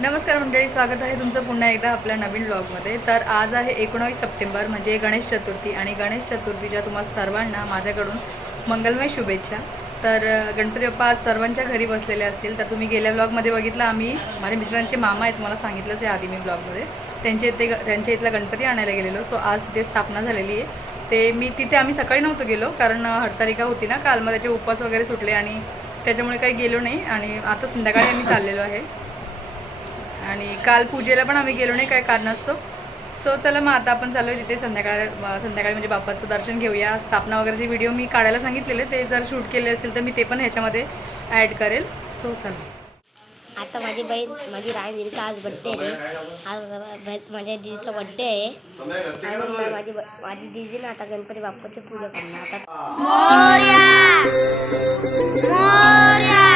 नमस्कार मंडळी, स्वागत आहे तुमचं पुन्हा एकदा आपल्या नवीन व्लॉगमध्ये। तर आज आहे 19 सप्टेंबर म्हणजे गणेश चतुर्थी आणि गणेश चतुर्थीच्या तुम्हा सर्वांना माझ्याकडून मंगलमय शुभेच्छा। तर गणपती बाप्पा आज सर्वांच्या घरी बसलेले असतील। तर तुम्ही गेल्या व्लॉगमध्ये बघितलं, आम्ही माझ्या मिस्टरांचे मामा आहेत, मला सांगितलंच आहे आधी मी ब्लॉगमध्ये, त्यांच्या इथला गणपती आणायला गेलेलो। सो आज तिथे स्थापना झालेली आहे। तिथे आम्ही सकाळी नव्हतो गेलो कारण हरतालिका होती ना काल, मग त्याचे उपवास वगैरे सुटले आणि त्याच्यामुळे काही गेलो नाही। आणि आता संध्याकाळी आम्ही चाललेलो आहे आणि काल पूजेला पण आम्ही गेलो नाही काय कारणास्तव। सो चला मग आता आपण चालू आहे तिथे संध्याकाळी म्हणजे बाप्पाचं दर्शन घेऊया। स्थापना वगैरेचे व्हिडिओ मी काढायला सांगितलेले, ते जर शूट केले असेल तर मी ते पण ह्याच्यामध्ये ॲड करेल। सो चला। आता माझी बहीण माझी राणी दीदीचा आज बड्डे आहे। आज माझ्या दीदीचा बड्डे आहे आणि माझी दीदी ना आता गणपती बाप्पाची पूजा करणार। आता मोरया मोरया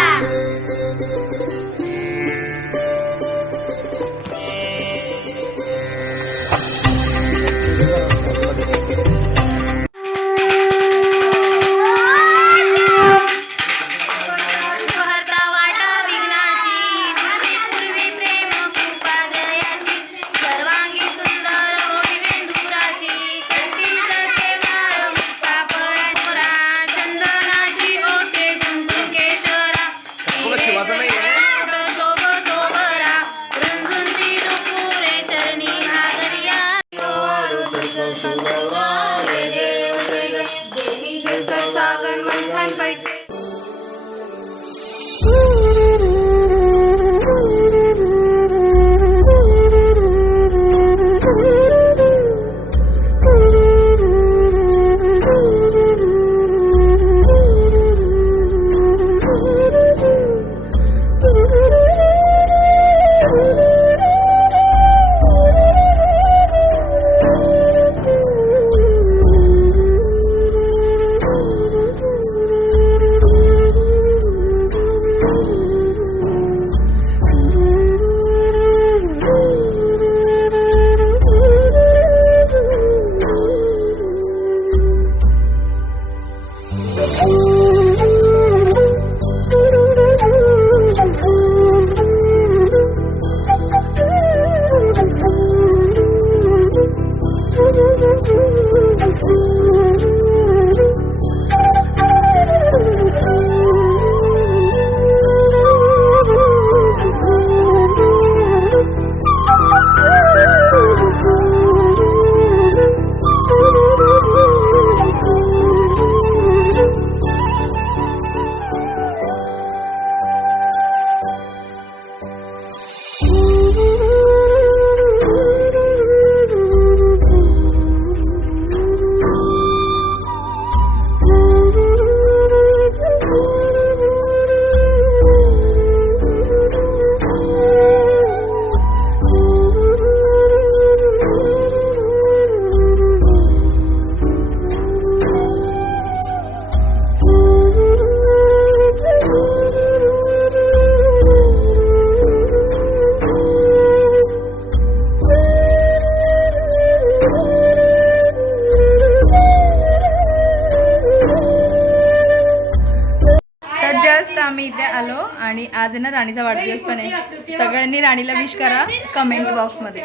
आम्ही इथे आलो आणि आज ना राणीचा वाढदिवस पण आहे। सगळ्यांनी राणीला विश करा कमेंट बॉक्समध्ये।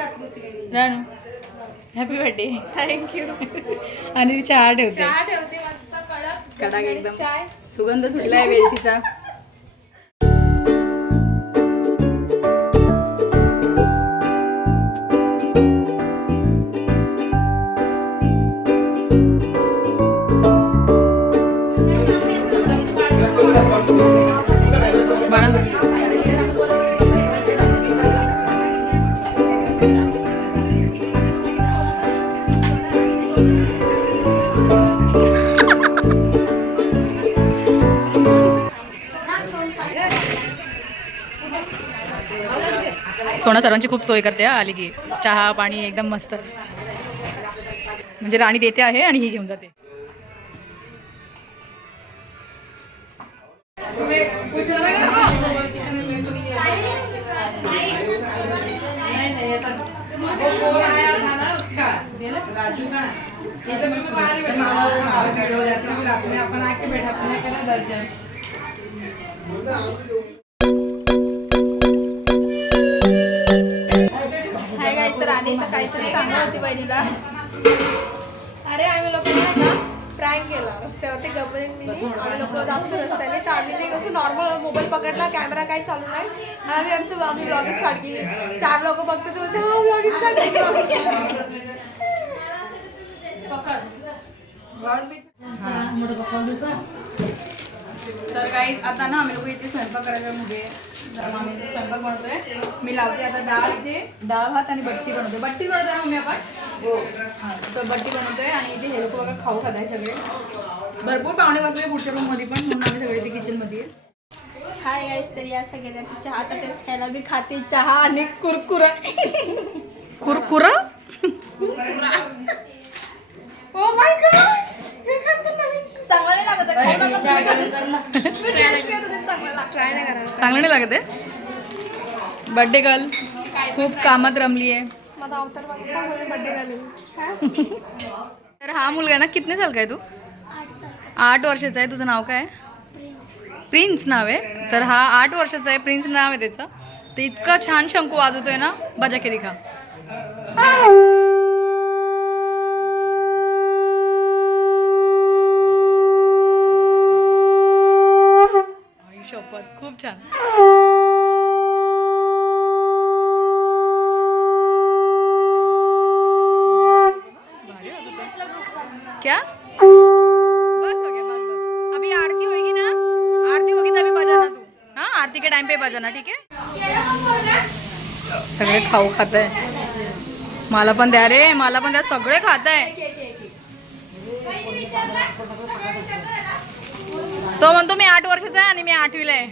Ranu happy birthday. थँक्यू। आणि ती चहा ठेवते कडक एकदम सुगंध सुटलाय वेलचीचा। सोना सर्वांची खूप सोय करते आली की, चहा पाणी एकदम मस्त, म्हणजे राणी देते आहे आणि ही घेऊन जाते। राजू का ये सब में बाहर ही बैठा हो जाता है, अपने अपन आके बैठा अपने करा दर्शन। आणि इथं काहीतरी सांगत होती बहिणीला. अरे आम्ही लोक नाही का प्रँक केला रस्त्यावरती गबरीने आम्ही लोक जातो रस्त्याने तर आम्ही ते कसं नॉर्मल मोबाईल पकडला कॅमेरा काही चालू नाही आणि आम्ही ब्लॉगिंग स्टार्ट केली. 4 लोक बघतो ते बोलते हा ब्लॉगिंग स्टार्ट तर गाईस आता ना आम्ही लोक इथे स्वयंपाक करायला म्हणजे आम्ही इथे स्वयंपाक बनवतोय. मी लावते आता डाळ इथे डाळ भात आणि बट्टी बनवतोय. बट्टी बनवतोय ना मम्मी आपण हां तर बट्टी बनवतोय आणि इथे हे लोक बघा खाऊ खात आहे सगळे. भरपूर पाहुणे बसले पुढच्या रूममध्ये पण म्हणून आम्ही सगळे इथे किचनमध्ये. हाय गाईस तर या सगळ्यांना चहाचा टेस्ट खायला मी खाते चहा आणि कुरकुरा कुरकुरा ओ माय गॉड चांगलं लागत चांगलं नाही लागत आहे. बर्थडे गर्ल खूप कामात रमली आहे. तर हा मुलगा ना कितने साल का आहे तू? 8 वर्षाचा आहे. तुझं नाव काय आहे? प्रिन्स नाव आहे. तर हा 8 वर्षाचा आहे. प्रिन्स नाव आहे त्याचं. तर इतका छान शंकू वाजवतोय ना बजा के दिखा. शपथ खूप छान. क्या बस हो गया बस बस. अभी आरती होगी ना आरती होगी तभी बजाना तू. हाँ आरती के टाइम पे बजाना ठीक है. सगळे खाऊ खात आहे. मला पण द्या रे मला पण द्या. सगळे खात आहे. तो म्हणतो मी 8 वर्षाचा आहे आणि मी 8वीला आहे.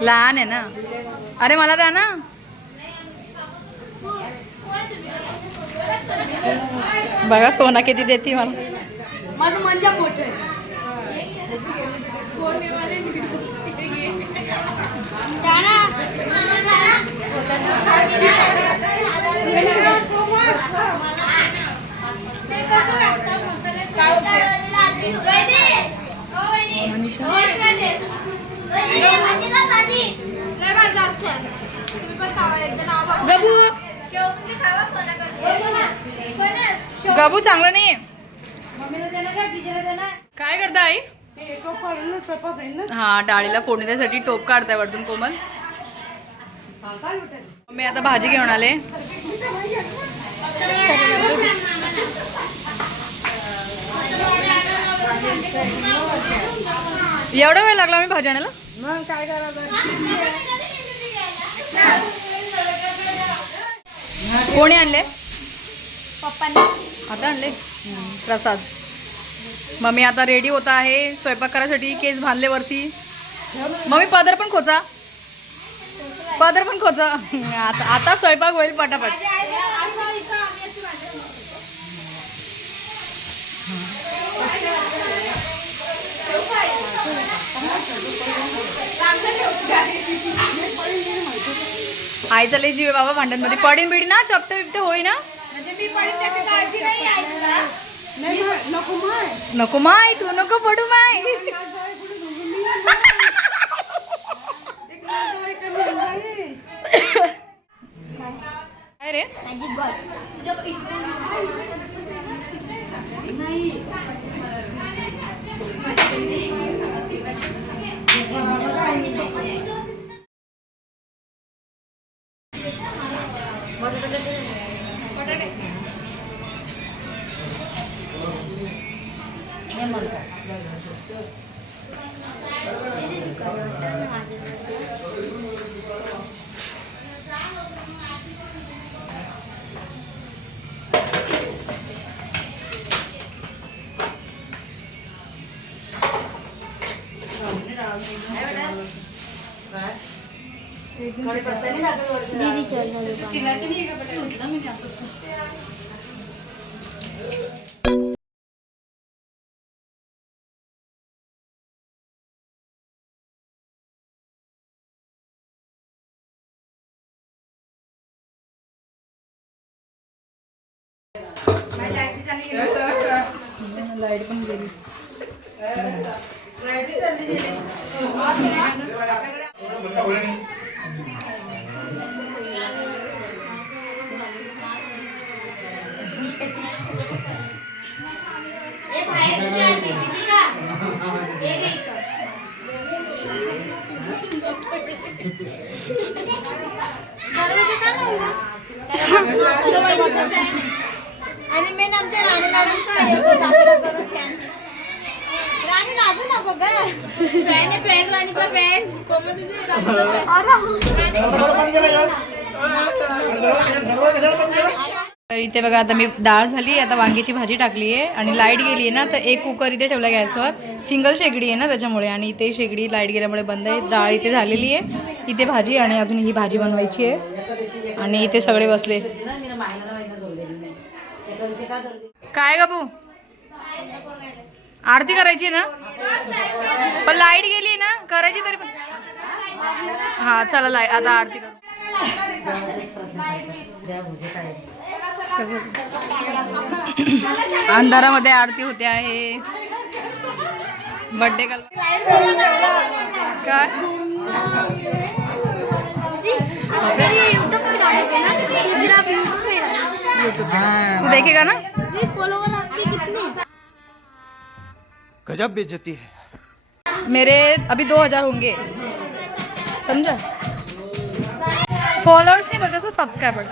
लहान आहे ना. अरे मला द्या ना. बघा सोना किती देते मला. माझं म्हणजे मोठं आहे. गबू चांगलं नाही. काय करता आई? हा डाळीला फोडणी द्यायसाठी टोप काढताय वरतून कोमल. मी आता भाजी घेऊन आले. एवढा वेळ लागला मी भाजी आणायला. मग काय करायचं. कोणी आणले? पप्पाने आता आणले. प्रसाद. मम्मी आता रेडी होता आहे स्वयंपाक करायसाठी. केस बांधले वरती. मम्मी पदर पण खोचा. पदर पण खोचा. आता स्वयंपाक होईल पटापट. आईचा लय जीव बाबा भांड्यांमध्ये. पडीन बिडी ना चपटे बिपटे होई ना. नको माय तू नको पडू माय. काय रे लाईट पण गेली. आणि मेन आमच्या राणी राणी लाजू नको ग फॅन आहे फॅन राणीचा फॅन तर इथे बघा आता मी डाळ झाली, आता वांग्याची भाजी टाकली आहे आणि लाईट गेली आहे ना, तर एक कुकर इथे ठेवला गॅसवर, सिंगल शेगडी आहे ना त्याच्यामुळे, आणि इथे शेगडी लाईट गेल्यामुळे बंद आहे. डाळ इथे झालेली आहे, इथे भाजी, आणि अजून ही भाजी बनवायची आहे, आणि इथे सगळे बसले. काय गबू आरती करायची ना, पण लाईट गेली ना, करायची तरी पण. हा चला लाईट आता आरती करू. अंधारामध्ये आरती होते आहे. बर्थडे काय तू देखेगा ना. गजब बेइज्जती है. मेरे अभी 2000 होंगे, समझा. फॉलोअर्स नहीं बोलते, सब्सक्राइबर्स.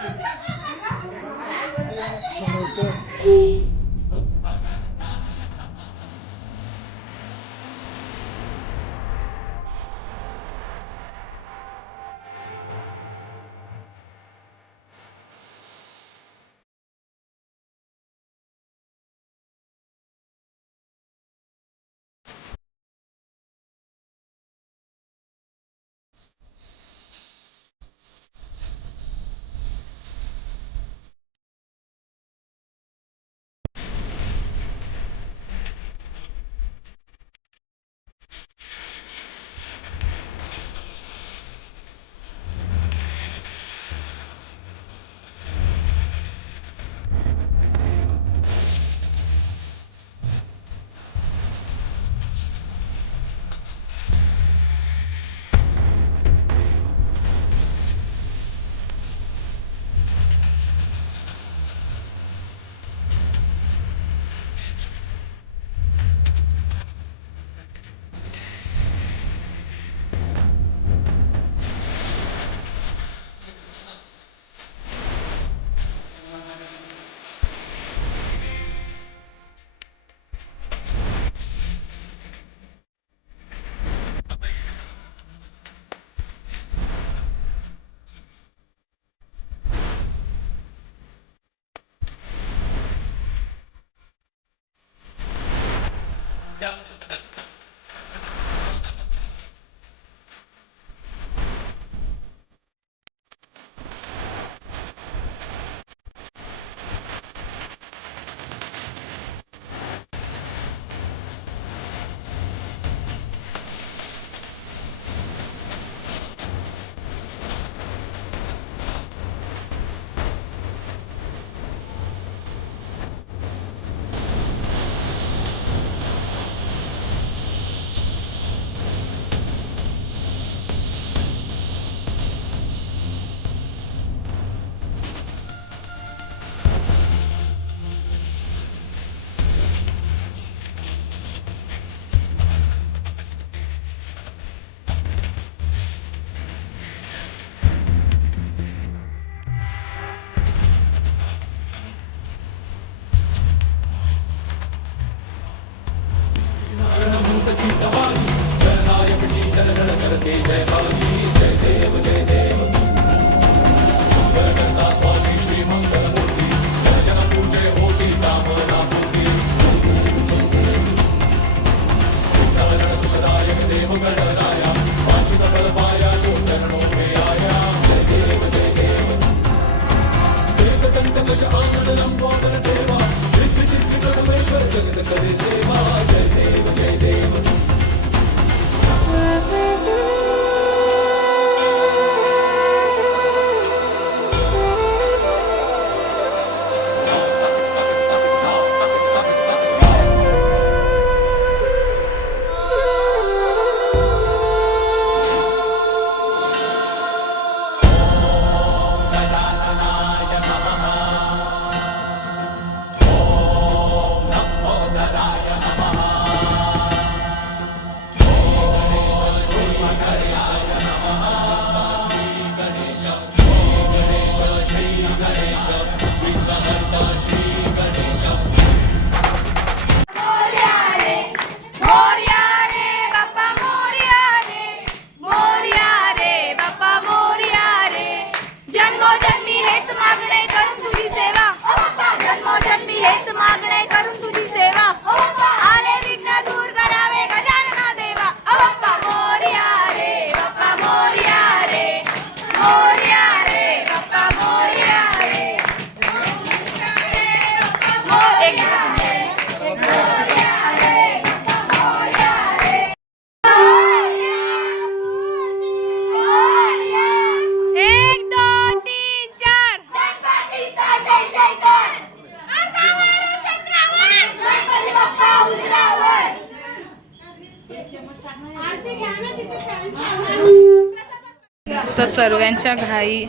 मस्त सर्वांच्या घाई.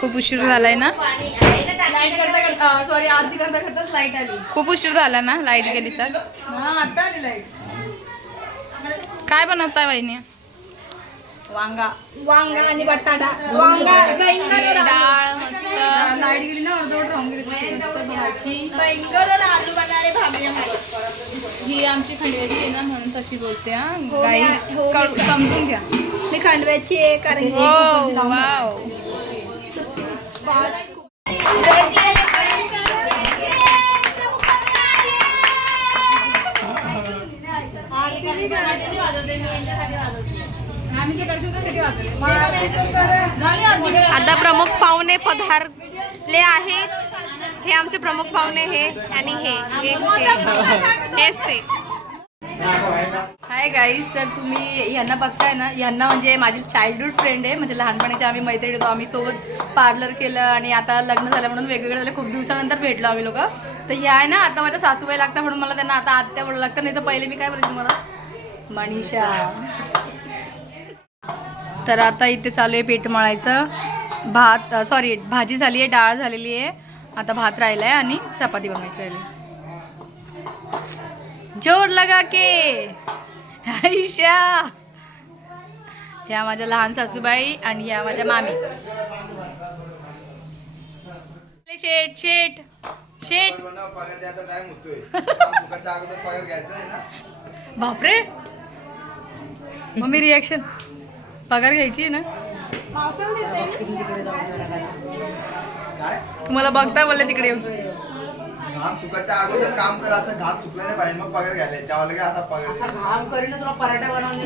खूप उशीर झालाय ना. लाईट करता सॉरी आरती करता करताच लाईट आली. खूप उशीर झाला ना लाईट गेली तर. हा आता आली लाईट. काय बनवताय वहिनी? वांगा वांगा आणि बटाटा वांगा डाळ मस्त. लाईट गेली ना अर्धवट राहून गेली. मस्त भाजी. आलू बनाले भाजी. ही आमची खंडव्याची आहे ना म्हणून तशी बोलते. हा गाई समजून घ्या. मी खांडव्याची आहे कारण हो वाव. आता प्रमुख पाहुणे पधारले आहेत. हे आमचे प्रमुख पाहुणे हे आणि हेच ते. Hi guys. तर तुम्ही ह्यांना बघताय ना. ह्यांना म्हणजे माझी चाइल्डहूड फ्रेंड आहे. म्हणजे लहानपणीच्या आम्ही मैत्रिणी होतो. आम्ही सोबत पार्लर केलं आणि आता लग्न झालं म्हणून वेगवेगळे झाले. खूप दिवसानंतर भेटलो आम्ही लोक. तर ह्या आहे ना आता माझ्या सासूबाई लागतात म्हणून मला त्यांना आता आत्या बोलावं लागतं. नाही तर पहिले मी काय बोलायची तुम्हाला मनीषा. तर आता इथे चालू आहे पीठ मळायचं. भात सॉरी भाजी झाली आहे. डाळ झालेली आहे. आता भात राहिला आहे आणि चपाती बनवायची राहिली. जोर लगा के आयशा. ह्या माझ्या लहान सासूबाई आणि ह्या माझ्या मामी. शेट शेट शेट. बापरे मम्मी रिॲक्शन. पगार घ्यायची आहे ना. तुम्हाला बघता बोलले तिकडे येऊन. घाम सुकायच्या अगोदर काम कर. असं घाम सुकला नाही पाहिजे मग पगार घ्यायला. त्यावर लगे असा पगार घाम करीन तुला पराठा बनवून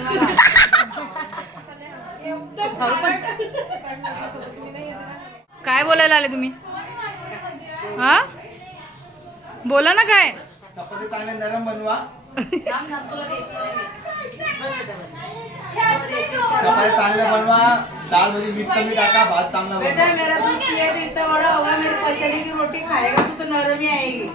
काय बोलायला आले तुम्ही? हा बोला ना. काय चपाती चांगले नरम बनवा. चपाती चांगले बनवा. डाळ मध्ये मीठ कमी टाका. भात चांगला बेटा बनवा. मेरा दूध पिए भी इतना बड़ा होगा मेरे पसीने की रोटी खाएगा तू तो नरम ही आएगी.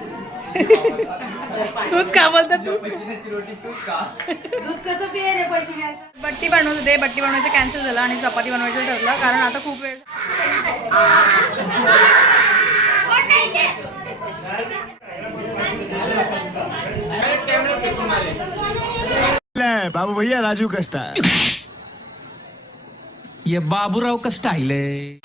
तूच का बोलतात? तूच पैशाची रोटी तूच का. दूध कसं पिये रे पसीन्याचं. बट्टी बनवत होते. बट्टी बनवायचं कॅन्सल झालं आणि चपाती बनवायचं ठरलं कारण आता खूप वेळ. बाबू भैया राजू का स्टाइल. ये बाबूराव का स्टाइल है.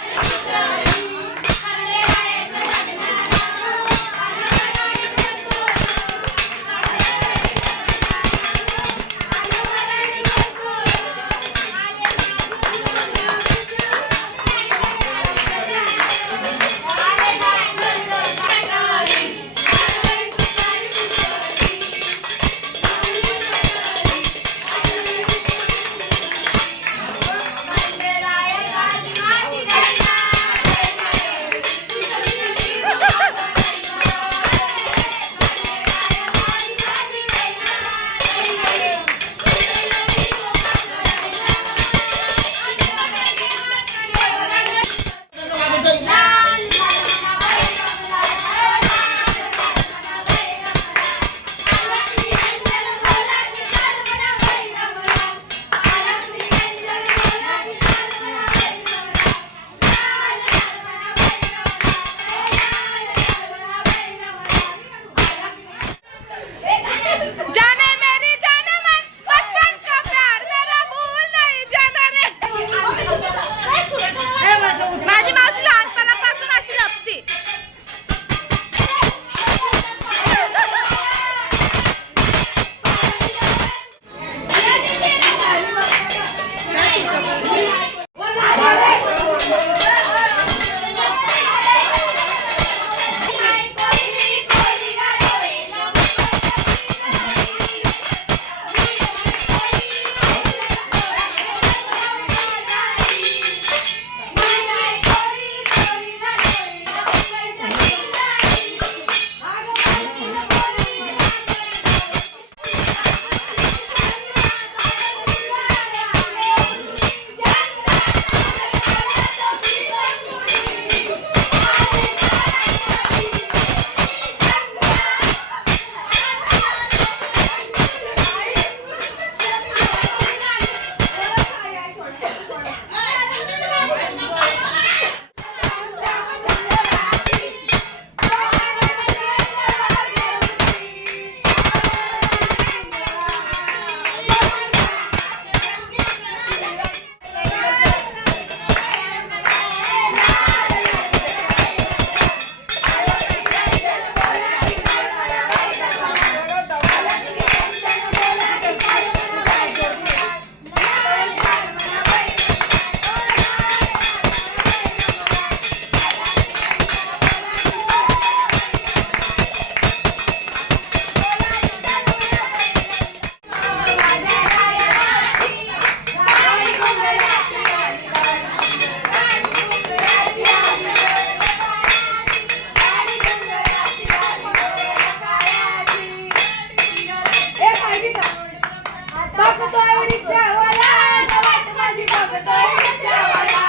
बघतोय रिक्षावाला गवत माझी बघतोय रिक्षावाला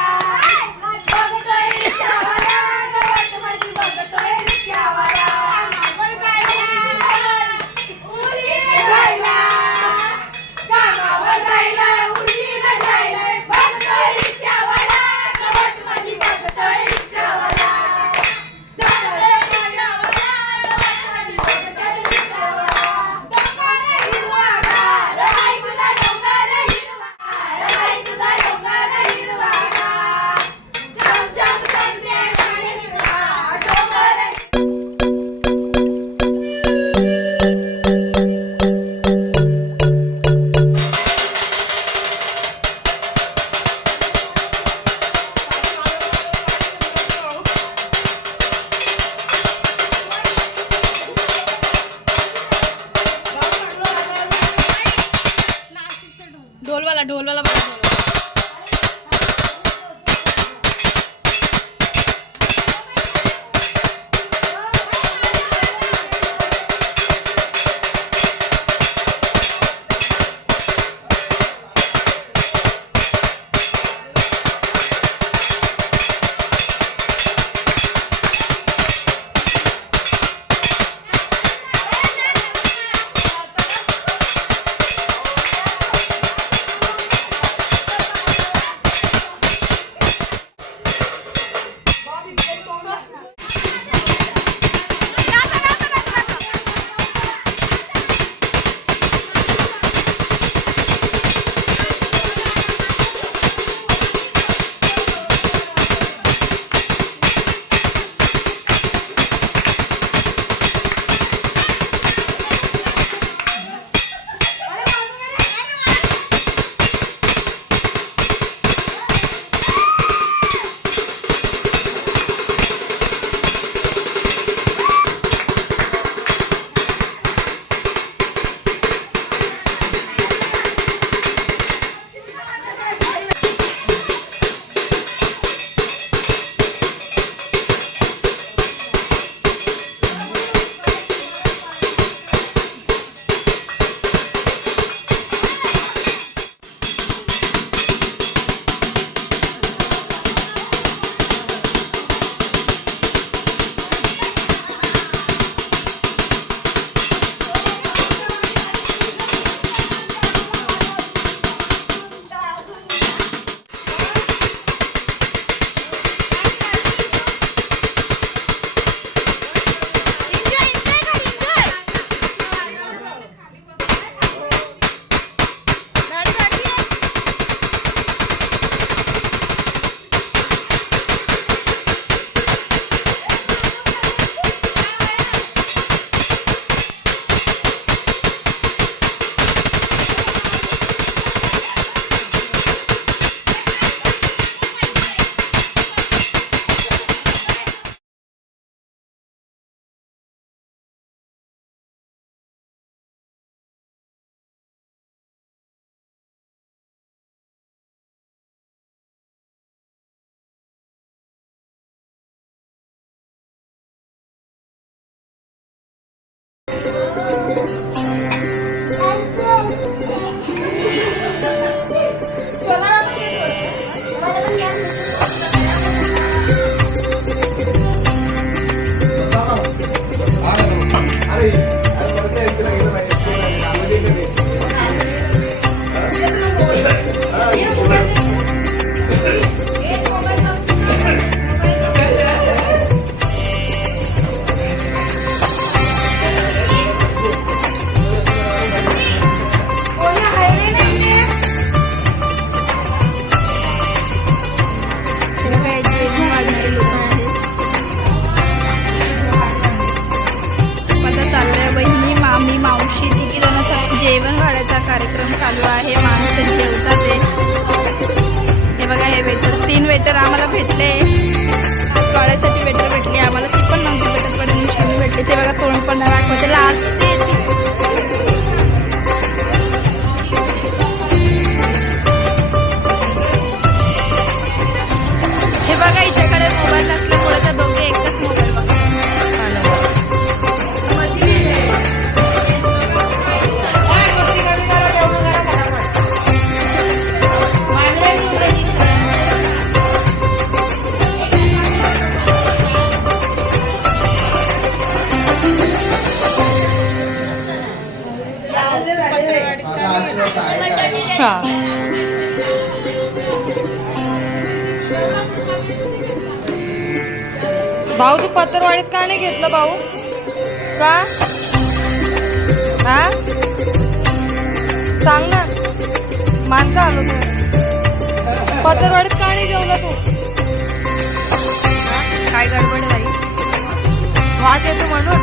बघतोय रिक्षावाला गवत माझी बघतोय रिक्षावाला कामावर जायला उशीर झालाय बघतोय रिक्षावाला गवत माझी बघतोय रिक्षावाला ढोलवाला ढोलवाला बघा ढोलवाला. कार्यक्रम चालू आहे. माणसं जेवतात आहे. हे बघा, हे वेटर 3 वेटर आम्हाला भेटले. स्वाड्यासाठी वेटर भेटले आम्हाला. ती पण नव्हती भेटत, पण निशाने भेटले. ते बघा तोंड पण नाही दाखवते. लास्ट हे बघा, हिच्याकडे मोबाईल नसल्यामुळे त्या दोघे एकच मोबाईल बघा. हा भाऊ तू पत्तरवाडीत का नाही घेतलं भाऊ का हा सांग ना मान का आलो तू पत्तरवाडीत का नाही जेवला तू काय गडबड आहे बाई वास येतो म्हणून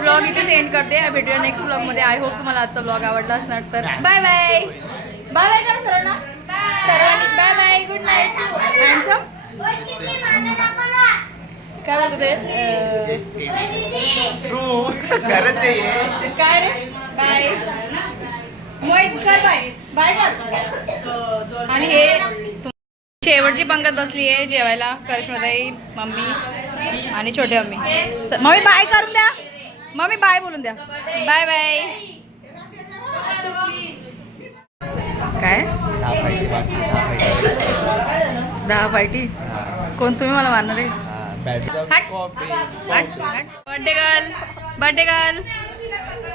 ब्लॉग इथेच एंड करते. भेटूया नेक्स्ट ब्लॉग मध्ये. आय होप तुम्हाला आजचा ब्लॉग आवडला असणार. तर बाय बाय बाय बाय करा सर्वांना. सर्वांनी bye bye. Good night. Handsome काय बोलतो ते काय रे. बाय मोहित कर बाय बाय कर. आणि हे शेवटची पंगत बसली आहे जेवायला. करिश्माताई, मम्मी आणि छोटे मम्मी. मम्मी बाय करून द्या. मम्मी बाय बोलून द्या. Bye bye. काय 10 फायटी कोण तुम्ही मला मारणार आहे. Birthday girl birthday girl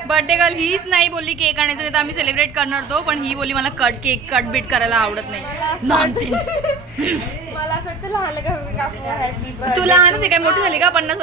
birthday girl हीच नाही बोलली केक आणायचं नाही तर आम्ही सेलिब्रेट करणार तो. पण ही बोली मला केक कट बीट करायला आवडत नाही. नॉनसेन्स. मला असं वाटतं लहान तू लहान आहे काय मोठी झाली का 50